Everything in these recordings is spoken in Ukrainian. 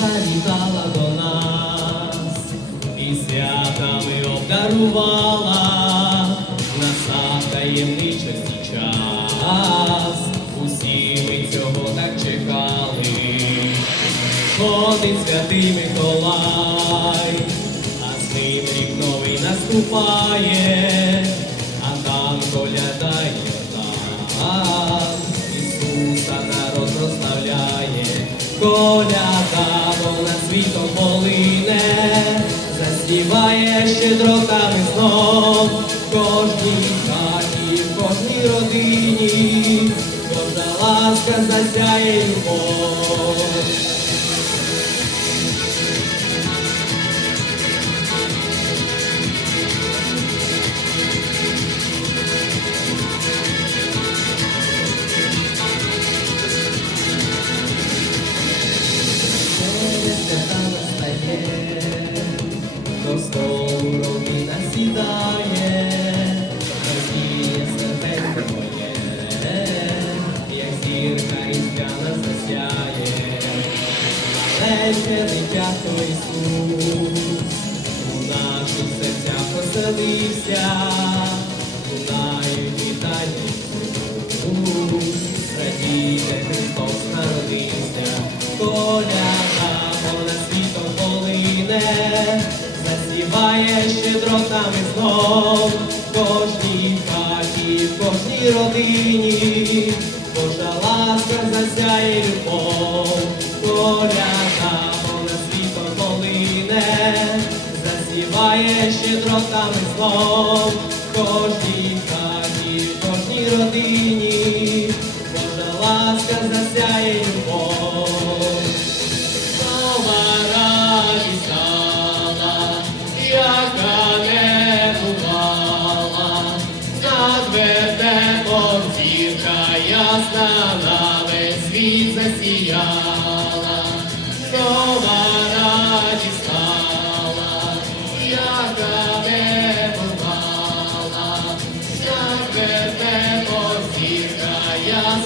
Завітала до нас і святами обдарувала, ходить святий Миколай, а з ним рік новий наступає, а там колядає там, Ісуса народ прославляє, коляда, вона світом полине, заспіває щедротами знов, кожній хаті, в кожній родині, Божа ласка засяє любов. До столу родина сідає, моє, як зірка різдвяна засяє, маленьке дитятко Ісус, заспіває щедротами знов, кожній хаті, кожній родині, Божа ласка засяє любов, коляда, вона світом полине, заспіває щедротами знов, кожній хаті, кожній родині, Божа ласка засяє любов.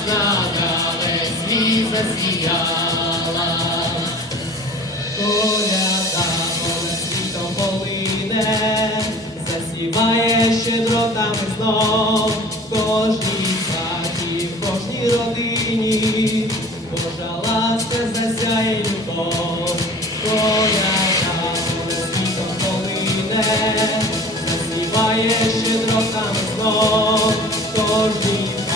Ясна на весь світ засіяла. Коляда понад світом полине, засіває щедротами знов, в кожній хаті, в кожній родині, Божа ласка засяє любов, коляда понад світом полине, засіває щедротами знов, в кожній